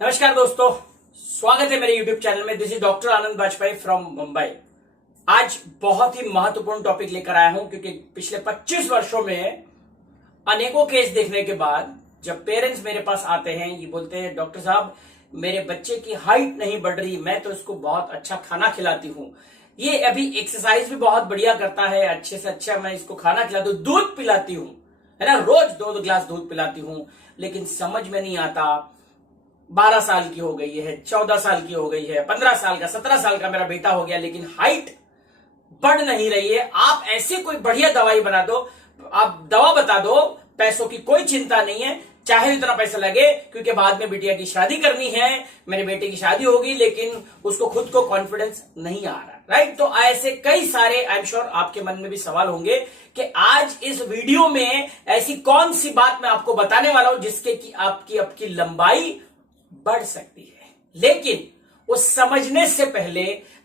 नमस्कार दोस्तों, स्वागत है मेरे YouTube चैनल में। This is doctor Anand Bajpai from Mumbai. आज बहुत ही महत्वपूर्ण टॉपिक लेकर आया हूं क्योंकि पिछले 25 वर्षों में अनेकों केस देखने के बाद जब पेरेंट्स मेरे पास आते हैं, ये बोलते हैं डॉक्टर साहब मेरे बच्चे की हाइट नहीं बढ़ रही, मैं तो इसको बहुत अच्छा खाना खिलाती हूँ, ये अभी एक्सरसाइज भी बहुत बढ़िया करता है, अच्छे से अच्छा मैं इसको खाना खिलाती हूँ, दूध पिलाती हूँ, है ना, रोज 2 गिलास दूध पिलाती हूँ, लेकिन समझ में नहीं आता। 12 साल की हो गई है, 14 साल की हो गई है, 15 साल का, 17 साल का मेरा बेटा हो गया, लेकिन हाइट बढ़ नहीं रही है। आप ऐसी कोई बढ़िया दवाई बना दो, आप दवा बता दो, पैसों की कोई चिंता नहीं है, चाहे इतना पैसा लगे, क्योंकि बाद में बिटिया की शादी करनी है, मेरे बेटे की शादी होगी, लेकिन उसको खुद को कॉन्फिडेंस नहीं आ रहा, राइट। तो ऐसे कई सारे आई एम श्योर आपके मन में भी सवाल होंगे कि आज इस वीडियो में ऐसी कौन सी बात मैं आपको बताने वाला हूं जिसके कि आपकी लंबाई बढ़ सकती है। लेकिन उस समझने से पहले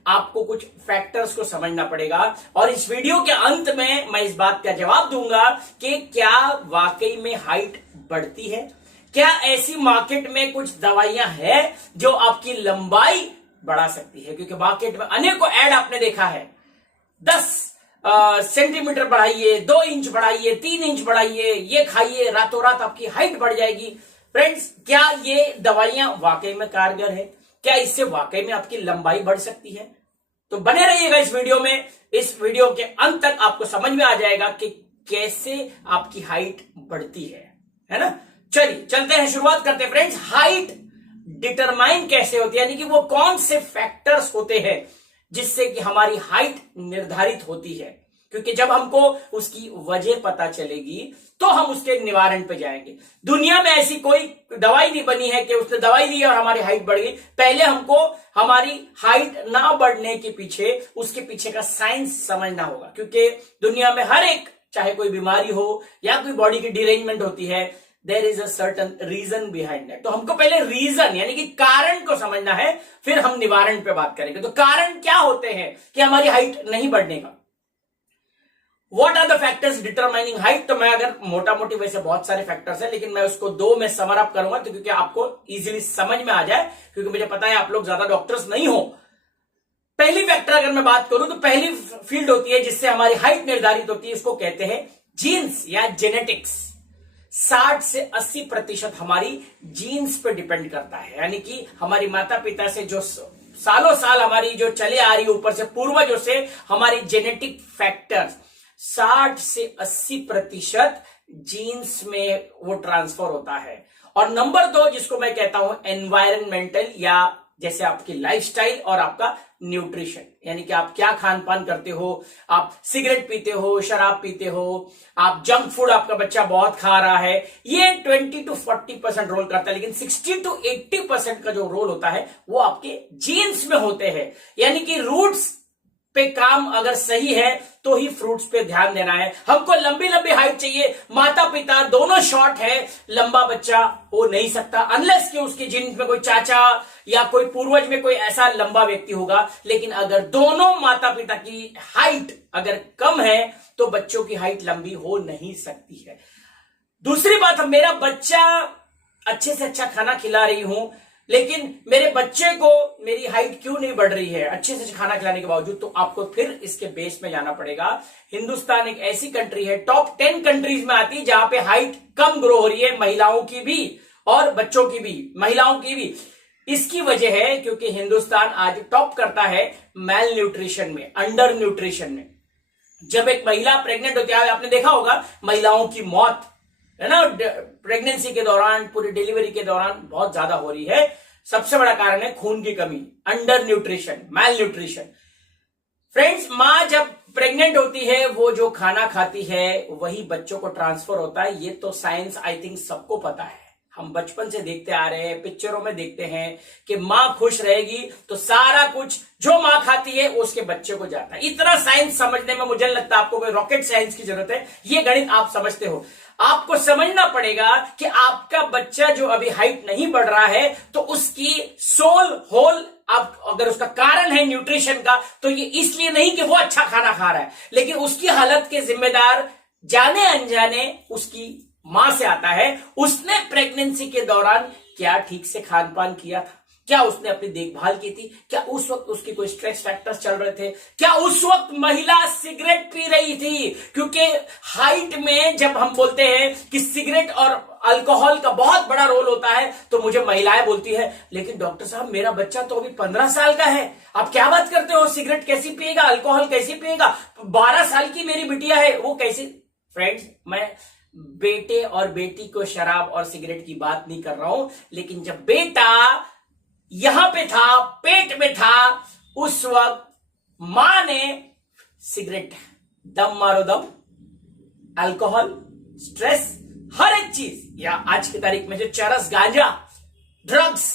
आपको कुछ फैक्टर्स को समझना पड़ेगा, और इस वीडियो के अंत में मैं इस बात का जवाब दूंगा कि क्या वाकई में हाइट बढ़ती है, क्या ऐसी मार्केट में कुछ दवाइयां हैं जो आपकी लंबाई बढ़ा सकती है। क्योंकि मार्केट में अनेकों ऐड आपने देखा है, 10 सेंटीमीटर बढ़ाइए, 2 इंच बढ़ाइए, 3 इंच बढ़ाइए, ये खाइए, रातों रात आपकी हाइट बढ़ जाएगी। फ्रेंड्स, क्या ये दवाइयां वाकई में कारगर है? क्या इससे वाकई में आपकी लंबाई बढ़ सकती है? तो बने रहिएगा इस वीडियो में। इस वीडियो के अंत तक आपको समझ में आ जाएगा कि कैसे आपकी हाइट बढ़ती है ना। चलिए चलते हैं, शुरुआत करते हैं। फ्रेंड्स, हाइट डिटरमाइन कैसे होती है, यानी कि वो कौन से फैक्टर्स होते हैं जिससे कि हमारी हाइट निर्धारित होती है। क्योंकि जब हमको उसकी वजह पता चलेगी तो हम उसके निवारण पे जाएंगे। दुनिया में ऐसी कोई दवाई नहीं बनी है कि उसने दवाई दी और हमारी हाइट बढ़ गई। पहले हमको हमारी हाइट ना बढ़ने के पीछे, उसके पीछे का साइंस समझना होगा। क्योंकि दुनिया में हर एक, चाहे कोई बीमारी हो या कोई बॉडी की डिरेंजमेंट होती है, there is a certain reason behind that. तो हमको पहले रीजन यानी कि कारण को समझना है, फिर हम निवारण पे बात करेंगे। तो कारण क्या होते हैं कि हमारी हाइट नहीं बढ़ने का? What are the factors determining height? तो मैं अगर मोटा मोटी, वैसे बहुत सारे फैक्टर्स हैं, लेकिन मैं उसको 2 में समर अप करूंगा तो क्योंकि आपको इजीली समझ में आ जाए, क्योंकि मुझे पता है आप लोग ज्यादा डॉक्टर्स नहीं हो। पहली फैक्टर अगर मैं बात करूं तो पहली फील्ड होती है जिससे हमारी हाइट निर्धारित होती है, इसको कहते हैं जीन्स या जेनेटिक्स। 60 से 80% हमारी जीन्स पे डिपेंड करता है, यानी कि हमारी माता पिता से जो सालों साल हमारी जो चले आ रही है, ऊपर से पूर्वजों से हमारी जेनेटिक फैक्टर्स 60 से 80% जीन्स में वो ट्रांसफर होता है। और नंबर 2 जिसको मैं कहता हूं एनवायरमेंटल, या जैसे आपकी लाइफस्टाइल और आपका न्यूट्रिशन, यानी कि आप क्या खान पान करते हो, आप सिगरेट पीते हो, शराब पीते हो, आप जंक फूड आपका बच्चा बहुत खा रहा है, ये 20 to 40% रोल करता है। लेकिन 60 to 80% का जो रोल होता है वो आपके जीन्स में होते हैं। यानी कि रूट्स पे काम अगर सही है तो ही फ्रूट्स पे ध्यान देना है। हमको लंबी लंबी हाइट चाहिए, माता पिता दोनों शॉर्ट है, लंबा बच्चा हो नहीं सकता अनलेस कि उसके जीन्स में कोई चाचा या कोई पूर्वज में कोई ऐसा लंबा व्यक्ति होगा। लेकिन अगर दोनों माता पिता की हाइट अगर कम है तो बच्चों की हाइट लंबी हो नहीं सकती है। दूसरी बात, मेरा बच्चा अच्छे से अच्छा खाना खिला रही हूं, लेकिन मेरे बच्चे को मेरी हाइट क्यों नहीं बढ़ रही है अच्छे से खाना खिलाने के बावजूद? तो आपको फिर इसके बेस में जाना पड़ेगा। हिंदुस्तान एक ऐसी कंट्री है, टॉप 10 कंट्रीज में आती है जहां पे हाइट कम ग्रो हो रही है, महिलाओं की भी और बच्चों की भी, महिलाओं की भी। इसकी वजह है क्योंकि हिंदुस्तान आज टॉप करता है मैल न्यूट्रिशन में, अंडर न्यूट्रिशन में। जब एक महिला प्रेग्नेंट होती है, आपने देखा होगा महिलाओं की मौत, है ना, प्रेगनेंसी के दौरान, पूरी डिलीवरी के दौरान बहुत ज्यादा हो रही है। सबसे बड़ा कारण है खून की कमी, अंडर न्यूट्रिशन, मैल न्यूट्रिशन। फ्रेंड्स, मां जब प्रेग्नेंट होती है वो जो खाना खाती है वही बच्चों को ट्रांसफर होता है। ये तो साइंस आई थिंक सबको पता है, हम बचपन से देखते आ रहे हैं, पिक्चरों में देखते हैं कि मां खुश रहेगी तो सारा कुछ जो मां खाती है उसके बच्चे को जाता है। इतना साइंस समझने में मुझे लगता है आपको कोई रॉकेट साइंस की जरूरत है, ये गणित आप समझते हो। आपको समझना पड़ेगा कि आपका बच्चा जो अभी हाइट नहीं बढ़ रहा है तो उसकी सोल होल, अब अगर उसका कारण है न्यूट्रिशन का, तो ये इसलिए नहीं कि वो अच्छा खाना खा रहा है, लेकिन उसकी हालत के जिम्मेदार जाने अनजाने उसकी मां से आता है। उसने प्रेगनेंसी के दौरान क्या ठीक से खान पान किया था, क्या उसने अपनी देखभाल की थी, क्या उस वक्त उसके कोई स्ट्रेस फैक्टर्स चल रहे थे, क्या उस वक्त महिला सिगरेट पी रही थी। क्योंकि हाइट में जब हम बोलते हैं कि सिगरेट और अल्कोहल का बहुत बड़ा रोल होता है, तो मुझे महिलाएं बोलती है लेकिन डॉक्टर साहब मेरा बच्चा तो अभी 15 साल का है, आप क्या बात करते हो, सिगरेट कैसी पिएगा, अल्कोहल कैसी पिएगा, 12 साल की मेरी बिटिया है वो कैसी। फ्रेंड्स, मैं बेटे और बेटी को शराब और सिगरेट की बात नहीं कर रहा हूं, लेकिन जब बेटा यहां पे था, पेट में था, उस वक्त मां ने सिगरेट, दम मारो दम, अल्कोहल, स्ट्रेस, हर एक चीज, या आज की तारीख में जो चरस, गांजा, ड्रग्स।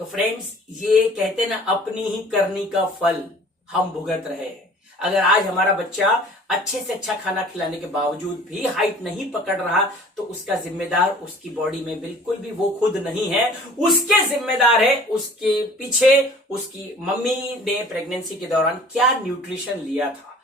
तो फ्रेंड्स, ये कहते ना अपनी ही करनी का फल हम भुगत रहे हैं। अगर आज हमारा बच्चा अच्छे से अच्छा खाना खिलाने के बावजूद भी हाइट नहीं पकड़ रहा, तो उसका जिम्मेदार उसकी बॉडी में बिल्कुल भी वो खुद नहीं है, उसके जिम्मेदार है उसके पीछे उसकी मम्मी ने प्रेगनेंसी के दौरान क्या न्यूट्रिशन लिया था।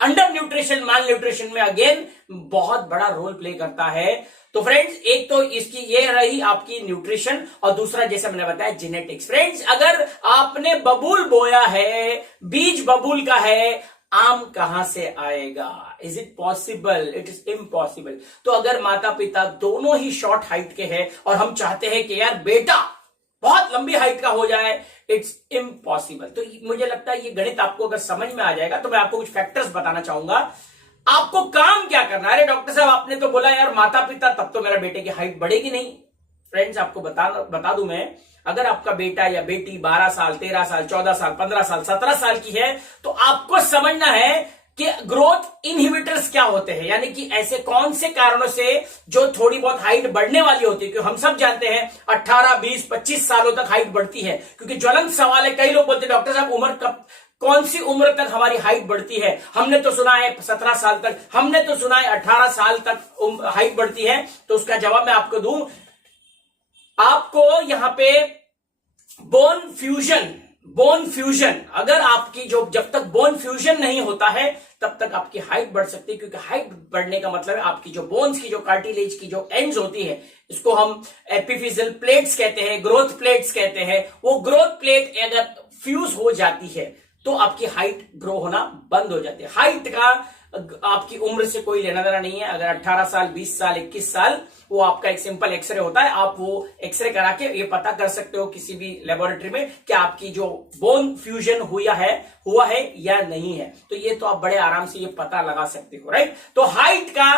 अंडर न्यूट्रिशन, माल न्यूट्रिशन में अगेन बहुत बड़ा रोल प्ले करता है। तो फ्रेंड्स, एक तो इसकी ये रही आपकी न्यूट्रिशन, और दूसरा जैसे मैंने बताया जेनेटिक्स। फ्रेंड्स, अगर आपने बबूल बोया है, बीज बबूल का है, आम कहां से आएगा? Is it possible? It is impossible. तो अगर माता पिता दोनों ही शॉर्ट हाइट के हैं और हम चाहते हैं कि यार बेटा बहुत लंबी हाइट का हो जाए, इट्स इम्पॉसिबल। तो मुझे लगता है ये गणित आपको अगर समझ में आ जाएगा, तो मैं आपको कुछ फैक्टर्स बताना चाहूंगा। आपको काम क्या करना है? अरे डॉक्टर साहब आपने तो बोला यार माता पिता, तब तो मेरा बेटे की हाइट बढ़ेगी नहीं। फ्रेंड्स, आपको बता दूं मैं, अगर आपका बेटा या बेटी 12 साल, 13 साल, 14 साल, 15 साल, 17 साल की है, तो आपको समझना है कि ग्रोथ इनहिबिटर्स क्या होते हैं, यानी कि ऐसे कौन से कारणों से जो थोड़ी बहुत हाइट बढ़ने वाली होती है। क्योंकि हम सब जानते हैं 18, 20, 25 सालों तक हाइट बढ़ती है। क्योंकि ज्वलंत सवाल है, कई लोग बोलते हैं डॉक्टर साहब उम्र कब, कौन सी उम्र तक हमारी हाइट बढ़ती है? हमने तो सुना है 17 साल तक, हमने तो सुना है 18 साल तक हाइट बढ़ती है। तो उसका जवाब मैं आपको दूं, आपको यहां पे बोन फ्यूजन, अगर आपकी जो, जब तक बोन फ्यूजन नहीं होता है तब तक आपकी हाइट बढ़ सकती है। क्योंकि हाइट बढ़ने का मतलब है आपकी जो बोन्स की, जो कार्टिलेज की जो एंड्स होती है, इसको हम एपिफिजियल प्लेट्स कहते हैं, ग्रोथ प्लेट्स कहते हैं, वो ग्रोथ प्लेट अगर फ्यूज हो जाती है तो आपकी हाइट ग्रो होना बंद हो जाती है। हाइट का आपकी उम्र से कोई लेना देना नहीं है। अगर 18 साल, 20 साल, 21 साल, वो आपका एक सिंपल एक्सरे होता है, आप वो एक्सरे करा के ये पता कर सकते हो किसी भी लेबोरेटरी में कि आपकी जो बोन फ्यूजन हुआ है या नहीं है। तो ये तो आप बड़े आराम से ये पता लगा सकते हो, राइट। तो हाइट का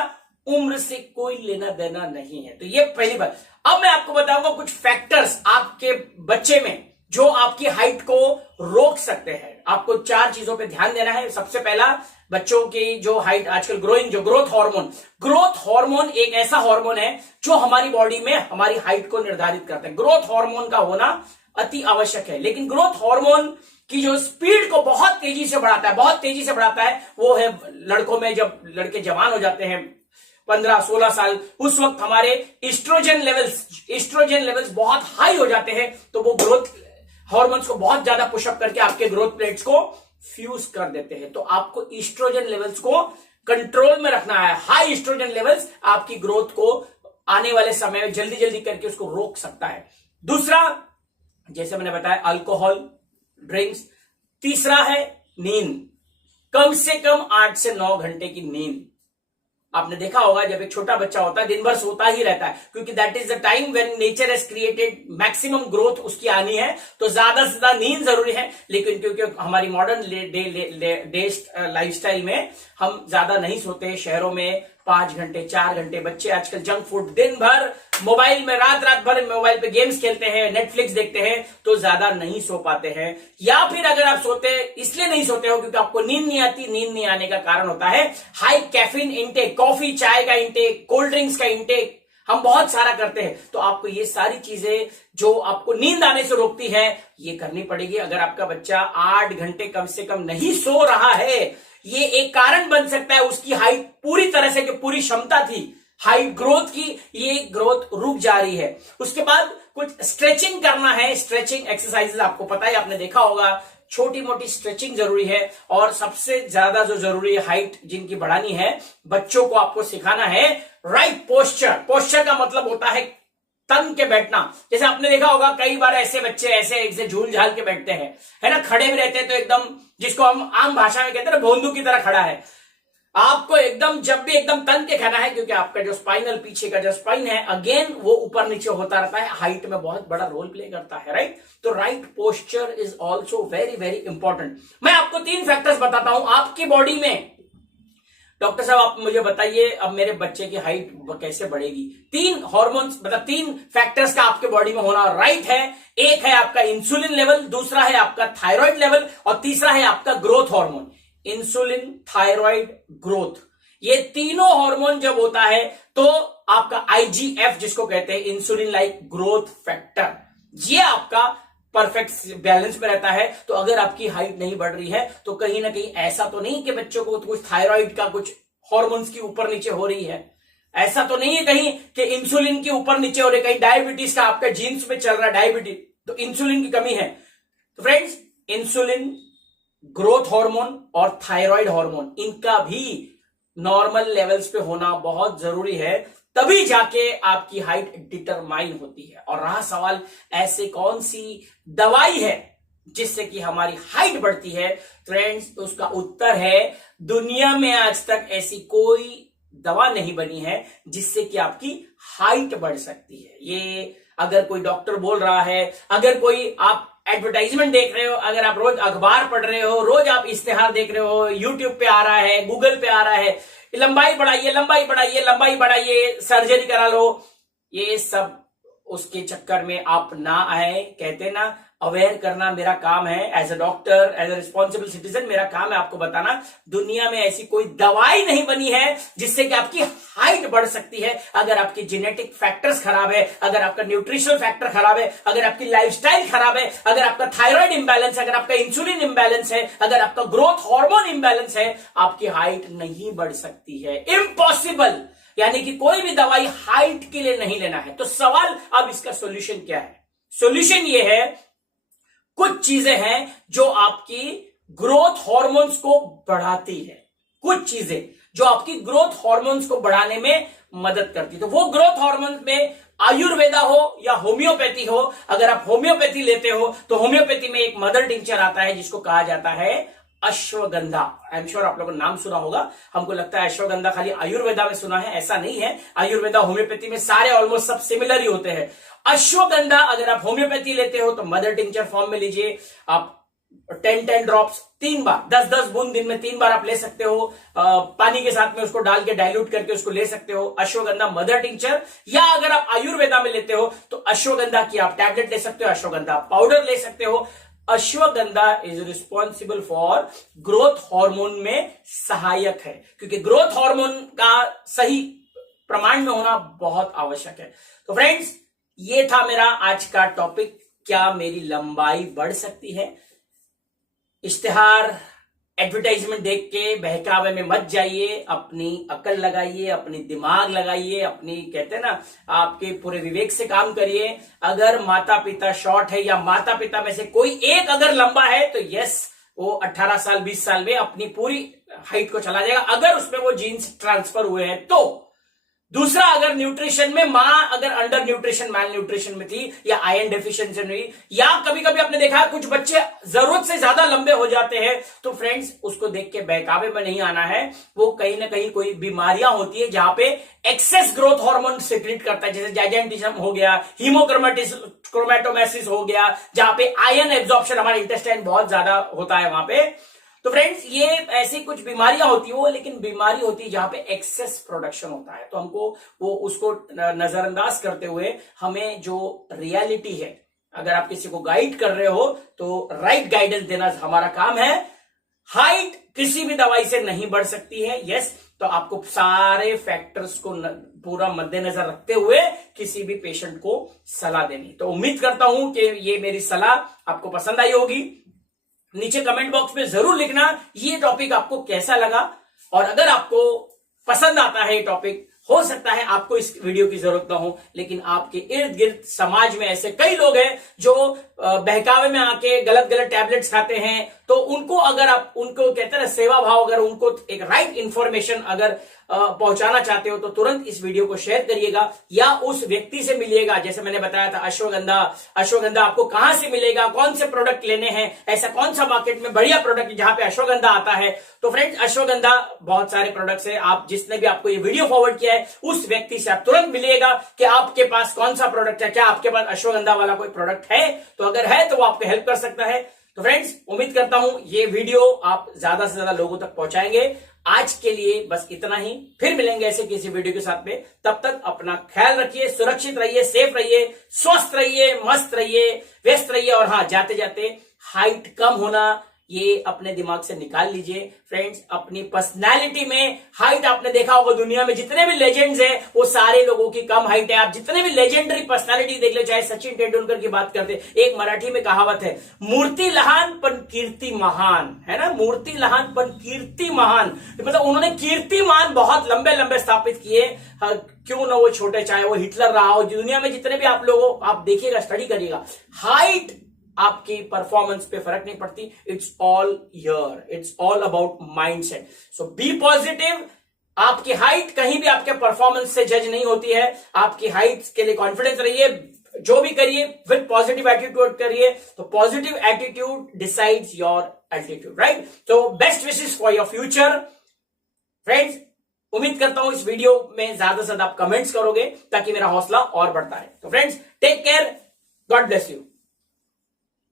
उम्र से कोई लेना देना नहीं है। तो ये पहली बात। अब मैं आपको बताऊंगा कुछ फैक्टर्स आपके बच्चे में जो आपकी हाइट को रोक सकते हैं। आपको 4 चीजों पे ध्यान देना है। सबसे पहला, बच्चों की जो हाइट आजकल जो ग्रोथ हार्मोन एक ऐसा हार्मोन है जो हमारी बॉडी में हमारी हाइट को निर्धारित करता है। ग्रोथ हार्मोन का होना अति आवश्यक है। लेकिन ग्रोथ हार्मोन की जो स्पीड को बहुत तेजी से बढ़ाता है, वो है लड़कों में। जब लड़के जवान हो जाते हैं 15-16 साल, उस वक्त हमारे एस्ट्रोजन लेवल्स बहुत हाई हो जाते हैं। तो वो ग्रोथ हार्मोन्स को बहुत ज्यादा पुशअप करके आपके ग्रोथ प्लेट्स को फ्यूज कर देते हैं। तो आपको एस्ट्रोजन लेवल्स को कंट्रोल में रखना है। हाई एस्ट्रोजन लेवल्स आपकी ग्रोथ को आने वाले समय में जल्दी करके उसको रोक सकता है। दूसरा, जैसे मैंने बताया, अल्कोहल, ड्रिंक्स। तीसरा है नींद, कम से कम 8 से 9 घंटे की नींद। आपने देखा होगा जब एक छोटा बच्चा होता है दिन भर सोता ही रहता है, क्योंकि that is the time when nature has created maximum growth उसकी आनी है। तो ज्यादा से ज्यादा नींद जरूरी है। लेकिन क्योंकि हमारी मॉडर्न लाइफस्टाइल में हम ज्यादा नहीं सोते, शहरों में 5 घंटे 4 घंटे, बच्चे आजकल जंक फूड, दिन भर मोबाइल में, रात भर मोबाइल पे गेम्स खेलते हैं, नेटफ्लिक्स देखते हैं, तो ज्यादा नहीं सो पाते हैं। या फिर अगर आप सोते इसलिए नहीं सोते हो क्योंकि आपको नींद नहीं आती। नींद नहीं आने का कारण होता है हाई कैफीन इंटेक, कॉफी, चाय का इंटेक, कोल्ड ड्रिंक्स का इंटेक हम बहुत सारा करते हैं। तो आपको ये सारी चीजें जो आपको नींद आने से रोकती है, ये करनी पड़ेगी। अगर आपका बच्चा 8 घंटे कम से कम नहीं सो रहा है, ये एक कारण बन सकता है उसकी हाइट पूरी तरह से, जो पूरी क्षमता थी हाइट ग्रोथ की, ये ग्रोथ रुक जा रही है। उसके बाद कुछ स्ट्रेचिंग करना है। स्ट्रेचिंग एक्सरसाइजेस आपको पता है, आपने देखा होगा, छोटी मोटी स्ट्रेचिंग जरूरी है। और सबसे ज्यादा जो जरूरी है, हाइट जिनकी बढ़ानी है, बच्चों को आपको सिखाना है राइट पोस्चर। पोस्चर का मतलब होता है तन के बैठना, जैसे आपने देखा होगा कई बार ऐसे बच्चे ऐसे झूल झाल के बैठते हैं, है ना, खड़े भी रहते हैं तो एकदम, जिसको हम आम भाषा में कहते हैं ना, भोंदू की तरह खड़ा है। आपको एकदम जब भी एकदम तन के खाना है, क्योंकि आपका जो स्पाइनल पीछे का जो स्पाइन है अगेन वो ऊपर नीचे होता रहता है, हाइट में बहुत बड़ा रोल प्ले करता है, राइट। तो right posture is also very very important. मैं आपको 3 फैक्टर्स बताता हूं आपकी बॉडी में। डॉक्टर साहब आप मुझे बताइए अब मेरे बच्चे की हाइट कैसे बढ़ेगी। 3 हॉर्मोन्स मतलब 3 फैक्टर्स का आपके बॉडी में होना राइट है। एक है आपका इंसुलिन लेवल, दूसरा है आपका थायराइड लेवल और तीसरा है आपका growth hormone. Insulin, thyroid, growth, ये तीनों हार्मोन जब होता है तो आपका आईजीएफ जिसको कहते हैं इंसुलिन लाइक ग्रोथ फैक्टर, ये आपका परफेक्ट बैलेंस में रहता है। तो अगर आपकी हाइट नहीं बढ़ रही है तो कहीं ना कहीं ऐसा तो नहीं कि बच्चों को तो कुछ थायराइड का कुछ हार्मोन्स की ऊपर नीचे हो रही है, ऐसा तो नहीं है कहीं कि इंसुलिन की ऊपर नीचे हो रही है, कहीं डायबिटीज का आपका जीन्स में चल रहा है डायबिटीज, तो इंसुलिन की कमी है। तो फ्रेंड्स, इंसुलिन, ग्रोथ हार्मोन और थायराइड हार्मोन, इनका भी नॉर्मल लेवल्स पे होना बहुत जरूरी है, तभी जाके आपकी हाइट डिटरमाइन होती है। और रहा सवाल ऐसे कौन सी दवाई है जिससे कि हमारी हाइट बढ़ती है, फ्रेंड्स उसका उत्तर है दुनिया में आज तक ऐसी कोई दवा नहीं बनी है जिससे कि आपकी हाइट बढ़ सकती है। ये अगर कोई डॉक्टर बोल रहा है, अगर कोई आप एडवर्टाइजमेंट देख रहे हो, अगर आप रोज अखबार पढ़ रहे हो, रोज आप इश्तेहार देख रहे हो, यूट्यूब पे आ रहा है, गूगल पे आ रहा है, लंबाई बढ़ाइए, लंबाई बढ़ाइए, लंबाई बढ़ाइए, सर्जरी करा लो, ये सब उसके चक्कर में आप ना आए। कहते ना, अवेयर करना मेरा काम है, as a doctor, as a responsible citizen मेरा काम है आपको बताना दुनिया में ऐसी कोई दवाई नहीं बनी है जिससे कि आपकी हाइट बढ़ सकती है। अगर आपकी जेनेटिक फैक्टर्स खराब है, अगर आपका न्यूट्रिशनल फैक्टर खराब है, अगर आपकी लाइफस्टाइल खराब है, अगर आपका थायराइड इंबैलेंस है, अगर आपका इंसुलिन इंबैलेंस है, अगर आपका ग्रोथ हार्मोन इंबैलेंस है, आपकी हाइट नहीं बढ़ सकती है। इम्पॉसिबल, यानी कि कोई भी दवाई हाइट के लिए नहीं लेना है। तो सवाल अब इसका सॉल्यूशन क्या है? सॉल्यूशन ये है, कुछ चीजें हैं जो आपकी ग्रोथ हार्मोन्स को बढ़ाती है, कुछ चीजें जो आपकी ग्रोथ हार्मोन्स को बढ़ाने में मदद करती है। तो वो ग्रोथ हार्मोन में आयुर्वेदा हो या होम्योपैथी हो, अगर आप होम्योपैथी लेते हो तो होम्योपैथी में एक मदर टिंचर आता है जिसको कहा जाता है अश्वगंधा। आई एम श्योर आप लोगों ने नाम सुना होगा। हमको लगता है अश्वगंधा खाली आयुर्वेदा में सुना है, ऐसा नहीं है। आयुर्वेदा होम्योपैथी में सारे ऑलमोस्ट सब सिमिलर ही होते हैं। अश्वगंधा अगर आप होम्योपैथी लेते हो तो मदर टिंचर फॉर्म में लीजिए आप, 10 ड्रॉप्स 3 बार, 10 बूंद दिन में 3 बार आप ले सकते हो। पानी के साथ में उसको डाल के डाइल्यूट करके उसको ले सकते हो, अश्वगंधा मदर टिंचर। या अगर आप आयुर्वेदा में लेते हो तो अश्वगंधा की आप टैबलेट ले सकते हो, अश्वगंधा पाउडर ले सकते हो। Ashwagandha is responsible for growth hormone में सहायक है, क्योंकि ग्रोथ हार्मोन का सही प्रमाण में होना बहुत आवश्यक है। तो फ्रेंड्स, ये था मेरा आज का टॉपिक, क्या मेरी लंबाई बढ़ सकती है? इश्तिहार, एडवर्टाइजमेंट देख के बहकावे में मत जाइए, अपनी अकल लगाइए, अपनी दिमाग लगाइए, अपनी कहते हैं ना आपके पूरे विवेक से काम करिए। अगर माता पिता शॉर्ट है या माता पिता में से कोई एक अगर लंबा है तो यस, वो 18 साल 20 साल में अपनी पूरी हाइट को चला जाएगा, अगर उसमें वो जीन्स ट्रांसफर हुए हैं तो। दूसरा, अगर न्यूट्रिशन में मां अगर अंडर न्यूट्रिशन, मैल न्यूट्रिशन में थी या आयरन डेफिशिएंसी में, या कभी कभी आपने देखा है कुछ बच्चे जरूरत से ज्यादा लंबे हो जाते हैं, तो फ्रेंड्स उसको देख के बहकावे में नहीं आना है। वो कहीं ना कहीं कोई बीमारियां होती है जहां पे एक्सेस ग्रोथ हार्मोन सिक्रीट करता है, जैसे जाइजेंटिज्म हो गया, क्रोमैटोमेसिस हो गया, जहां पे आयरन एब्जॉर्प्शन हमारे इंटेस्टाइन बहुत ज्यादा होता है वहां पे। तो फ्रेंड्स, ये ऐसी कुछ बीमारियां होती है, वो लेकिन बीमारी होती है जहां पे एक्सेस प्रोडक्शन होता है। तो हमको वो उसको नजरअंदाज करते हुए हमें जो रियलिटी है, अगर आप किसी को गाइड कर रहे हो तो राइट गाइडेंस देना हमारा काम है। हाइट किसी भी दवाई से नहीं बढ़ सकती है, यस। तो आपको सारे फैक्टर्स को पूरा मद्देनजर रखते हुए किसी भी पेशेंट को सलाह देनी। तो उम्मीद करता हूं कि ये मेरी सलाह आपको पसंद आई होगी। नीचे कमेंट बॉक्स में जरूर लिखना ये टॉपिक आपको कैसा लगा, और अगर आपको पसंद आता है ये टॉपिक, हो सकता है आपको इस वीडियो की जरूरत ना हो, लेकिन आपके इर्द गिर्द समाज में ऐसे कई लोग हैं जो बहकावे में आके गलत गलत टैबलेट्स खाते हैं। तो उनको अगर आप उनको कहते हैं ना सेवा भाव, अगर उनको एक राइट इंफॉर्मेशन अगर पहुंचाना चाहते हो तो तुरंत इस वीडियो को शेयर करिएगा या उस व्यक्ति से मिलिएगा। जैसे मैंने बताया था अश्वगंधा, अश्वगंधा आपको कहां से मिलेगा, कौन से प्रोडक्ट लेने हैं, ऐसा कौन सा मार्केट में बढ़िया प्रोडक्ट जहां पे अश्वगंधा आता है। तो फ्रेंड्स अश्वगंधा बहुत सारे प्रोडक्ट्स है, आप जिसने भी आपको ये वीडियो फॉरवर्ड किया है उस व्यक्ति से आप तुरंत मिलिएगा कि आपके पास कौन सा प्रोडक्ट है, क्या आपके पास अश्वगंधा वाला कोई प्रोडक्ट है, तो अगर है तो वो आपको हेल्प कर सकता है। तो फ्रेंड्स उम्मीद करता हूं ये वीडियो आप ज्यादा से ज्यादा लोगों तक पहुंचाएंगे। आज के लिए बस इतना ही, फिर मिलेंगे ऐसे किसी वीडियो के साथ में। तब तक अपना ख्याल रखिए, सुरक्षित रहिए, सेफ रहिए, स्वस्थ रहिए, मस्त रहिए, व्यस्त रहिए। और हाँ, जाते जाते हाइट कम होना ये अपने दिमाग से निकाल लीजिए फ्रेंड्स। अपनी पर्सनैलिटी में हाइट, आपने देखा होगा दुनिया में जितने भी लेजेंड्स हैं वो सारे लोगों की कम हाइट है। आप जितने भी लेजेंडरी पर्सनैलिटी देख ले, चाहे सचिन तेंदुलकर की बात करते, एक मराठी में कहावत है, मूर्ति लहान पण कीर्ति महान, है ना, मूर्ति लहान पण कीर्ति महान। मतलब उन्होंने कीर्तिमान बहुत लंबे लंबे स्थापित किए, क्यों ना वो छोटे, चाहे वो हिटलर रहा हो, दुनिया में जितने भी आप लोगों, आप देखिएगा, स्टडी करिएगा, हाइट आपकी परफॉर्मेंस पे फर्क नहीं पड़ती। It's all here, it's all about mindset. So be positive. आपकी हाइट कहीं भी आपके परफॉर्मेंस से जज नहीं होती है। आपकी हाइट के लिए कॉन्फिडेंस रहिए, जो भी करिए विद पॉजिटिव एटीट्यूड करिए। तो positive attitude decides your altitude, right. तो best wishes for your future friends. उम्मीद करता हूं इस वीडियो में ज्यादा से ज्यादा आप कमेंट्स करोगे ताकि मेरा हौसला और बढ़ता है। तो friends take care, God bless you.